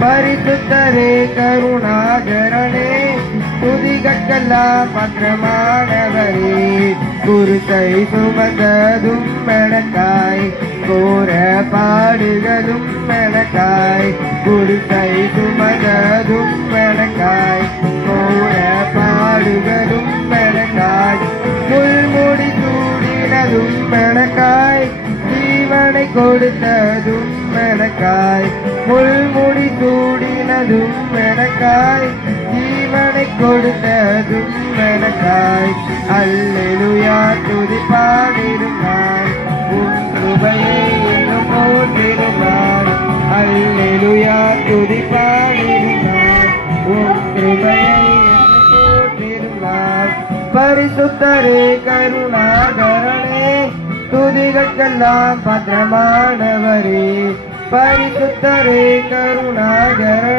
பரிசுத்தரே கருணாகரனே துதிகட்கெல்லாம் பத்திரமானவரே குருத்தை சுமந்ததும் எனக்காய் கோர பாடுகளும் எனக்காய் குருத்தை சுமந்ததும் எனக்காய் கோர பாடுகளும் எனக்காய் முள்முடி சூடினதும் எனக்காய் ஜீவனை கொடுத்ததும் எனக்காய் முள்முடி சூடினதும் எனக்காய் ஜீவனை கொடுத்ததும் எனக்காய் அல்லேலூயா துதி பாடிடும் நான் உன் கிருபையை இன்னும் போற்றிடும் நான் அல்லேலூயா துதி பாடிடும் நான் உன் கிருபையை இன்னும் போற்றிடும் நான் பரிசுத்தரே கருணாகரனே துதிகட்கெல்லாம் பத்திரமானவரே பரிசுத்தரே கருணாகரனே